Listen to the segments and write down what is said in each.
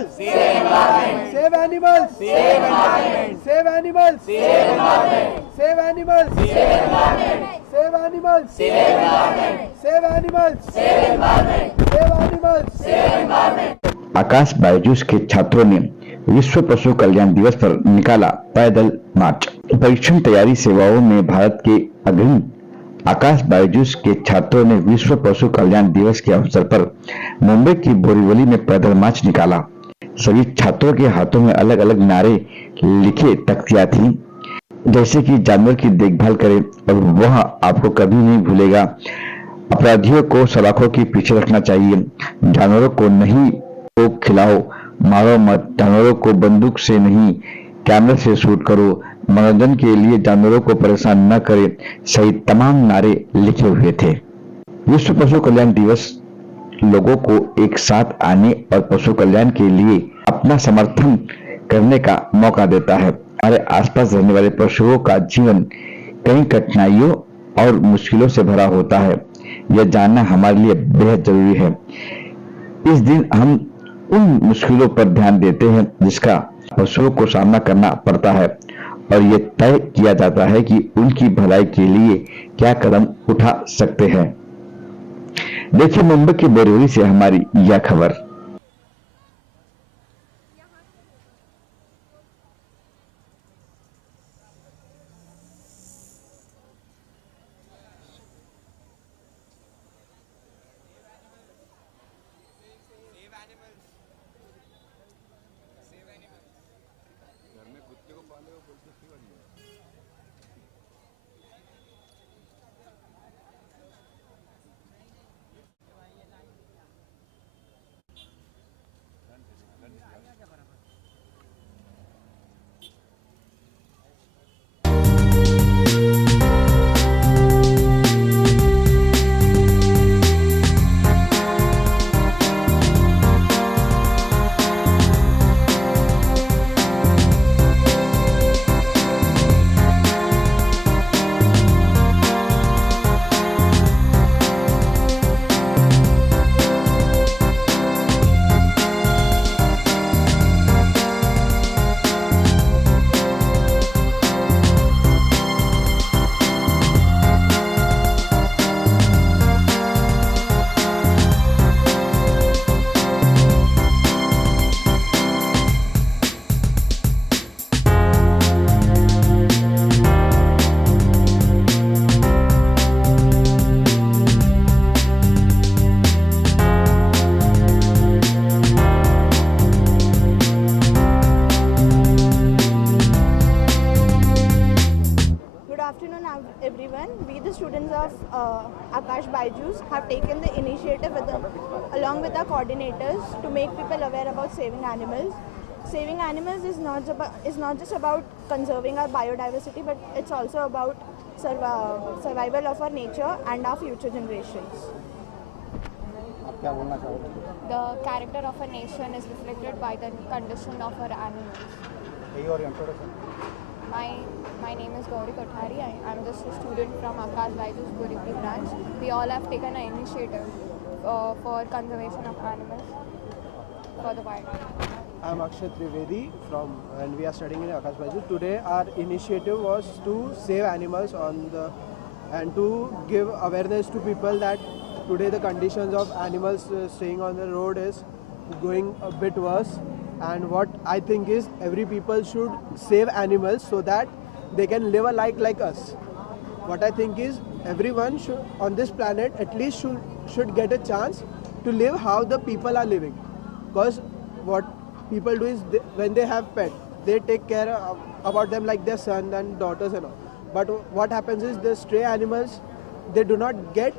animals. Save environment. Save animals. Save environment. Save animals. Save environment. Save animals. Save environment. Save animals. Save environment. Save animals. Save environment. Save animals. Save environment. आकाश बायजूस के छात्रों ने विश्व पशु कल्याण दिवस पर निकाला पैदल मार्च। परीक्षण तैयारी सेवाओं में भारत के अग्रणी आकाश बायजूस के छात्रों ने विश्व पशु कल्याण दिवस के अवसर पर मुंबई की बोरीवली में पैदल मार्च निकाला। सभी छात्रों के हाथों में अलग अलग नारे लिखे तख्तियां थी, जैसे कि जानवर की देखभाल करें और वह आपको कभी नहीं भूलेगा, अपराधियों को सलाखों के पीछे रखना चाहिए, जानवरों को नहीं तो खिलाओ, मारो मत, जानवरों को बंदूक से नहीं कैमरे से शूट करो, मनोरंजन के लिए जानवरों को परेशान न करें सहित तमाम नारे लिखे हुए थे। विश्व पशु कल्याण दिवस लोगों को एक साथ आने और पशु कल्याण के लिए अपना समर्थन करने का मौका देता है। हमारे आसपास रहने वाले पशुओं का जीवन कई कठिनाइयों और मुश्किलों से भरा होता है, यह जानना हमारे लिए बेहद जरूरी है। इस दिन हम उन मुश्किलों पर ध्यान देते हैं जिसका पशुओं को सामना करना पड़ता है और ये तय किया जाता है कि उनकी भलाई के लिए क्या कदम उठा सकते हैं। देखिए मुंबई की बोरीवली से हमारी यह खबर। Everyone, we the students of Akash Baijus have taken the initiative along with our coordinators to make people aware about saving animals. Saving animals is not just about conserving our biodiversity, but it's also about survival of our nature and our future generations. The character of a nation is reflected by the condition of our animals. My name is Gauri Kothari. I am just a student from Akash Baijus Borivali branch. We all have taken an initiative for conservation of animals for the wild. I am Akshay Trivedi and we are studying in Akash Baijus. Today our initiative was to save animals and to give awareness to people that today the conditions of animals staying on the road is going a bit worse. And what I think is every people should save animals so that they can live a life like us. What I think is everyone should on this planet at least should get a chance to live how the people are living. Because what people do is when they have pet, they take care about them like their son and daughters and all. But what happens is the stray animals, they do not get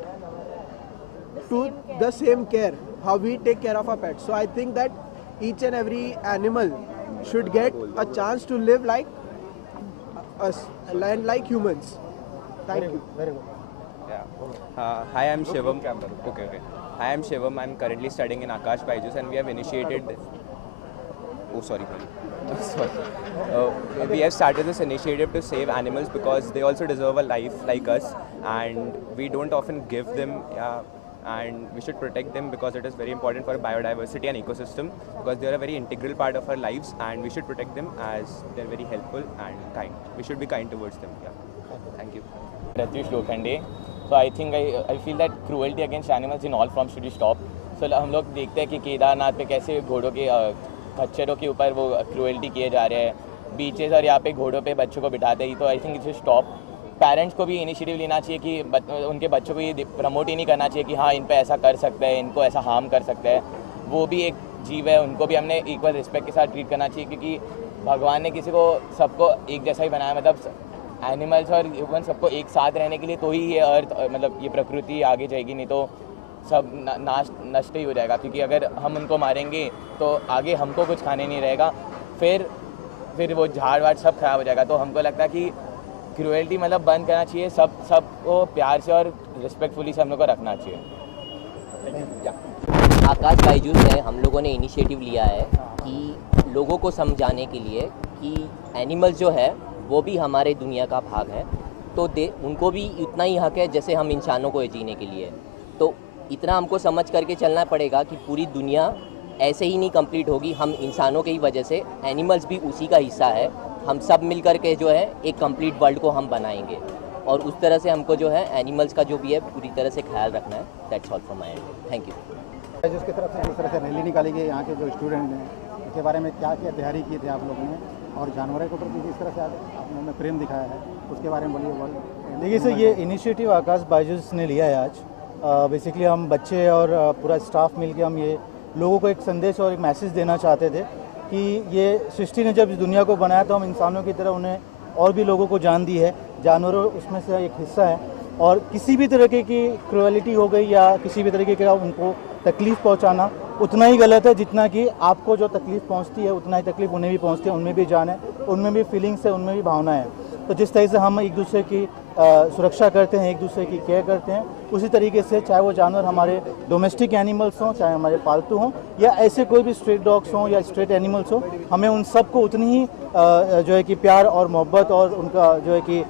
the same care how we take care of our pets. So I think that each and every animal should get a chance to live like us and like humans. Thank you. Very good. Yeah. Hi, I'm Shivam. Okay. Hi, I'm Shivam. I'm currently studying in Akash Baijus and we have initiated. Oh, sorry. We have started this initiative to save animals because they also deserve a life like us, and we don't often give them and we should protect them because it is very important for biodiversity and ecosystem, because they are a very integral part of our lives, and we should protect them as they are very helpful and kind. We should be kind towards them. Yeah. Thank you. Pratyush Lokhande. So I think I feel that cruelty against animals in all forms should be stopped. So हम लोग देखते हैं कि केदारनाथ पे कैसे घोड़ों के खच्चरों के ऊपर वो क्रूएल्टी किए जा रहे हैं, बीचेस और यहाँ पे घोड़ों पे बच्चों को बिठाते ही, तो I think it should stop. Parents को भी इनिशिएटिव लेना चाहिए कि उनके बच्चों को ये प्रमोट ही नहीं करना चाहिए कि हाँ इन पे ऐसा कर सकते हैं, इनको ऐसा हार्म कर सकते हैं. वो भी एक जीव है, उनको भी हमने इक्वल रिस्पेक्ट के साथ ट्रीट करना चाहिए, क्योंकि भगवान ने किसी को सबको एक जैसा ही बनाया, मतलब एनिमल्स और ह्यूमन सबको एक साथ रहने के लिए, तो ही ये अर्थ मतलब ये प्रकृति आगे जाएगी, नहीं तो सब नष्ट ही हो जाएगा. क्योंकि अगर हम उनको मारेंगे तो आगे हमको कुछ खाने नहीं रहेगा, फिर वो झाड़ वाड़ सब खराब हो जाएगा. तो हमको लगता है कि क्रूएल्टी मतलब बंद करना चाहिए, सबको प्यार से और रिस्पेक्टफुली से हम लोग को रखना चाहिए. आकाश बायजूस है, हम लोगों ने इनिशिएटिव लिया है कि लोगों को समझाने के लिए कि एनिमल्स जो है वो भी हमारे दुनिया का भाग है, तो उनको भी उतना ही हक है जैसे हम इंसानों को जीने के लिए. तो इतना हमको समझ करके चलना पड़ेगा कि पूरी दुनिया ऐसे ही नहीं कंप्लीट होगी, हम इंसानों की वजह से, एनिमल्स भी उसी का हिस्सा है. हम सब मिल कर के जो है एक कंप्लीट वर्ल्ड को हम बनाएंगे, और उस तरह से हमको जो है एनिमल्स का जो भी है पूरी तरह से ख्याल रखना है. That's all from my and. Thank you. जिसकी तरफ से जिस तरह से रैली निकाली गई, यहाँ के जो स्टूडेंट हैं, इसके बारे में क्या क्या तैयारी की थी आप लोगों ने, और जानवरों के प्रति जिस तरह से आप लोगों ने प्रेम दिखाया है, उसके बारे में बोलिए. देखिए सर, ये इनिशिएटिव आकाश बायजूस ने लिया है आज. बेसिकली हम बच्चे और पूरा स्टाफ मिलके हम ये लोगों को एक संदेश और एक मैसेज देना चाहते थे कि ये सृष्टि ने जब इस दुनिया को बनाया तो हम इंसानों की तरह उन्हें और भी लोगों को जान दी है. जानवरों उसमें से एक हिस्सा है, और किसी भी तरीके की क्रूएलिटी हो गई या किसी भी तरीके का उनको तकलीफ़ पहुंचाना उतना ही गलत है जितना कि आपको जो तकलीफ़ पहुंचती है उतना ही तकलीफ़ उन्हें भी पहुंचती है. उनमें भी जान है, उनमें भी फीलिंग्स है, उनमें भी भावना है. तो जिस तरह से हम एक दूसरे की सुरक्षा करते हैं, एक दूसरे की केयर करते हैं, उसी तरीके से चाहे वो जानवर हमारे डोमेस्टिक एनिमल्स हों, चाहे हमारे पालतू हों, या ऐसे कोई भी स्ट्रीट डॉग्स हों या स्ट्रीट एनिमल्स हों, हमें उन सबको उतनी ही जो है कि प्यार और मोहब्बत और उनका जो है कि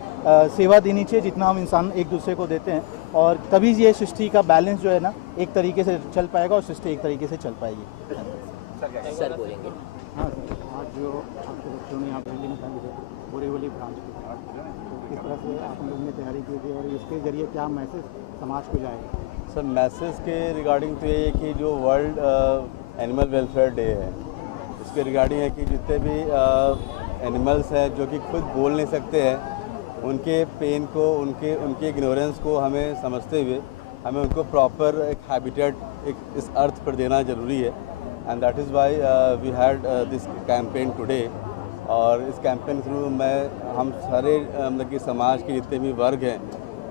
सेवा देनी चाहिए जितना हम इंसान एक दूसरे को देते हैं. और तभी ये सृष्टि का बैलेंस जो है ना एक तरीके से चल पाएगा और सृष्टि एक तरीके से चल पाएगी. सर बोलेंगे. हाँ सर, आज जो आपके बच्चों ने यहाँ रैली निकाली है बोरीवली ब्रांच की, तो किस तरह से आप लोगों ने तैयारी की थी और इसके ज़रिए क्या मैसेज समाज को जाएगा? सर मैसेज के रिगार्डिंग तो ये है कि जो वर्ल्ड एनिमल वेलफेयर डे है, उसके रिगार्डिंग है कि जितने भी एनिमल्स हैं जो कि खुद बोल नहीं सकते हैं, उनके पेन को, उनके इग्नोरेंस को हमें समझते हुए हमें उनको प्रॉपर एक हैबिटेट एक इस अर्थ पर देना ज़रूरी है. And that is why we had this campaign today. और इस कैंपेन के थ्रू हम सारे मतलब कि समाज के जितने भी वर्ग हैं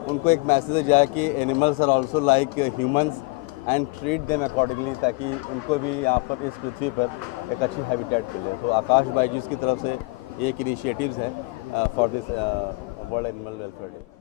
उनको एक मैसेज जाए कि animals are also like humans and treat them accordingly, ताकि उनको भी यहाँ पर इस पृथ्वी पर एक अच्छी हैबिटेट मिले. तो आकाश बायजूस की तरफ से एक इनिशिएटिव्स हैं for this world animal welfare day.